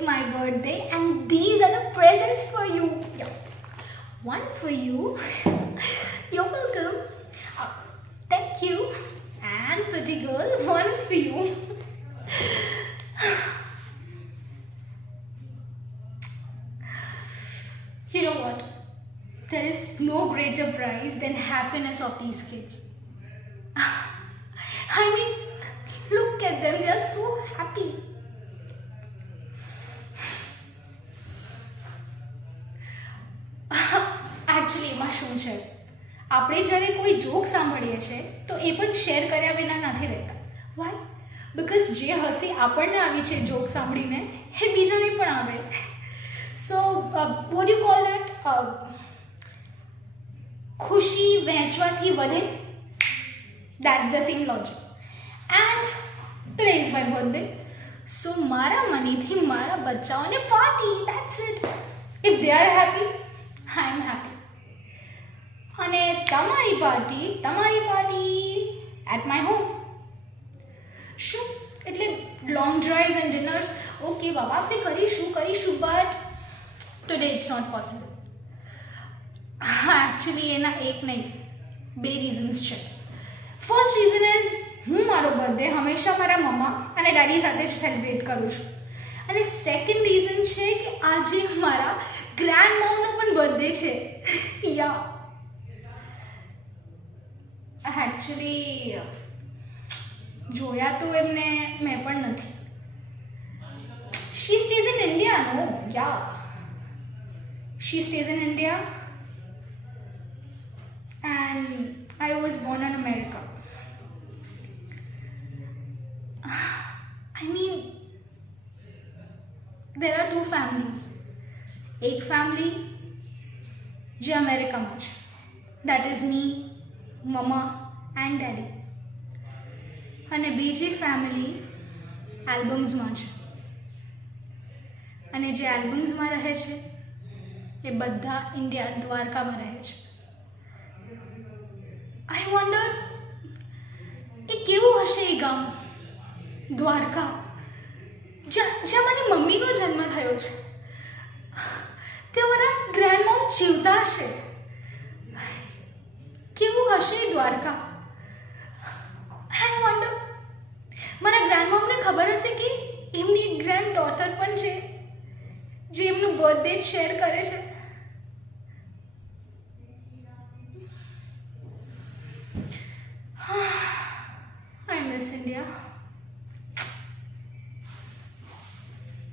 it's my birthday and these are the presents for you. Yeah. One for you. You're welcome. Thank you. And pretty girl, one is for you. You know what? There is no greater prize than happiness of these kids. I mean, look at them, they are so happy. Actually, એમાં શું છે, આપણે જ્યારે કોઈ જોક સાંભળીએ છીએ તો એ પણ શેર કર્યા વિના નથી રહેતા. વાય? બિકોઝ જે હસી આપણને આવી છે જોક સાંભળીને એ બીજાને પણ આવે. So what you call that? ખુશી વહેંચવાથી વધે. That's the same logic. And today is my birthday. So મારા મનીથી મારા બચ્ચાઓને party. That's it. If they are happy, I am happy. અને તમારી પાર્ટી at my home. શું એટલે long drives and dinners? Okay બાબા, આપણે કરીશું but today it's not possible. Actually એના એક નહીં, બે reasons છે. ફર્સ્ટ રીઝન ઇઝ હું મારો બર્થડે હંમેશા મારા મમ્મા અને ડેડી સાથે જ સેલિબ્રેટ કરું છું. અને સેકન્ડ રીઝન છે કે આજે મારા ગ્રાન્ડ મોમનો પણ બર્થડે છે. યા એકચ્યુઅલી જોયા તો એમને મેં પણ નથી. She stays in India. No, yeah, she stays in India and I was born in America. I mean, there are two families. એક family જે અમેરિકામાં છે, that is me, mama and daddy. અને બીજી family આલ્બમ્સમાં છે, અને જે આલ્બમ્સમાં રહે છે એ બધા ઇન્ડિયા દ્વારકામાં રહે છે. I wonder એ કેવું હશે એ ગામ દ્વારકા, જ્યાં મારી મમ્મીનો જન્મ થયો છે. ત્યાં મારા ગ્રેન્ડ મોમ જીવતા હશે. કેવું હશે એ દ્વારકા? I wonder મારા ગ્રેન્ડ મોમને ખબર હશે કે એમની એક ગ્રેન્ડ ડોટર પણ છે જે એમનું બર્થડે શેર કરે છે.